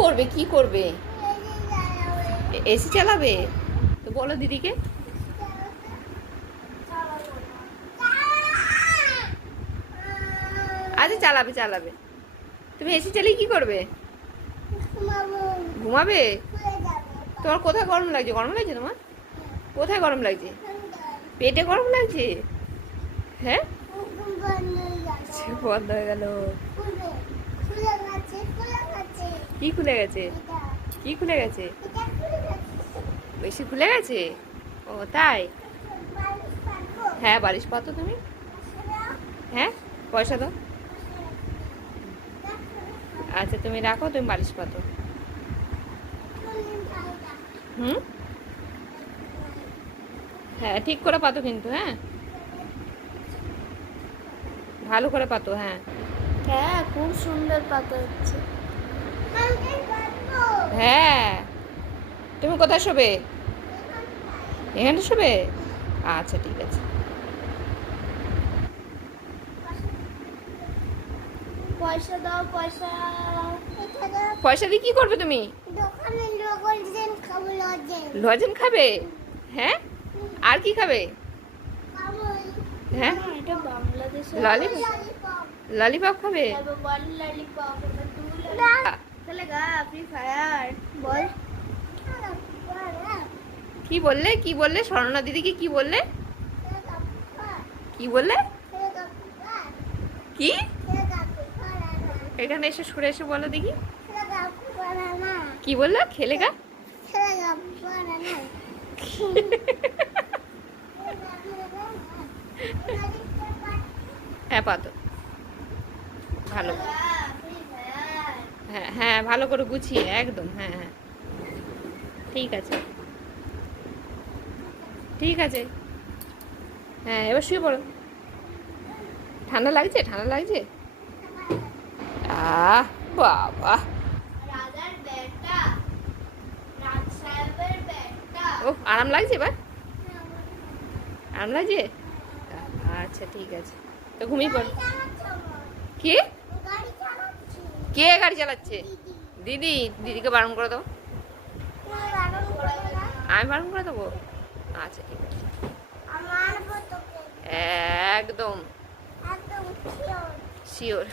করবে কি করবে? এসি চালাবে? তো বলো দিদিকে। আচ্ছা চালাবে চালাবে। তুমি এসি চালিয়ে কি করবে? ঘুমাবে? তোমার কোথায় গরম লাগছে? গরম লাগছে তোমার? কোথায় গরম লাগছে? পেটে গরম লাগছে? হ্যাঁ, বন্ধ হয়ে গেল। কি খুলে গেছে? কি খুলে গেছে? বেশি খুলে গেছে? ও তাই? হ্যাঁ, বালিশ পাতো তুমি। হ্যাঁ, পয়সা দাও। আচ্ছা তুমি রাখো, তুমি বালিশ পাতো। হুম, হ্যাঁ ঠিক করে পাতো কিন্তু। হ্যাঁ, ভালো করে পাতো। হ্যাঁ হ্যাঁ, খুব সুন্দর পাতা হচ্ছে। হ্যাঁ। তুমি কোথায় শোবে? এখানে শোবে? আচ্ছা ঠিক আছে। পয়সা দাও, পয়সা। পয়সা দিয়ে কি করবে তুমি? দোকানে লজেন খাবো, লজেন। লজেন খাবে? হ্যাঁ, আর কি খাবে? হ্যাঁ, এটা বাংলাদেশের ললিপপ। ললিপপ খাবে? বল ললিপপ, খেলেগা ফ্রি ফায়ার বল। কি বললে? কি বললে? স্বর্ণা দিদিকে কি বললে? কি বললে? কি? এখানে এসে সরে এসে বলো দেখি। কি বললো? খেলেগা? হ্যাঁ পাতো। ভালো। হ্যাঁ হ্যাঁ, ভালো করে গুছিয়ে একদম। হ্যাঁ হ্যাঁ, ঠিক আছে ঠিক আছে। হ্যাঁ, এবার শুয়ে পড়ো। ঠান্ডা লাগছে? ঠান্ডা লাগছে? আহ বাবা, রাজার বেটা, রাজ সাহেবের বেটা। ও আরাম লাগছে এবার? আরাম লাগছে? আচ্ছা ঠিক আছে, তো ঘুমিয়ে পড়ো। কি? কে গাড়ি চালাচ্ছে? দিদি। দিদিকে বারণ করে দাও। আমি বারণ করে দেবো? আচ্ছা ঠিক আছে। একদম শিওর।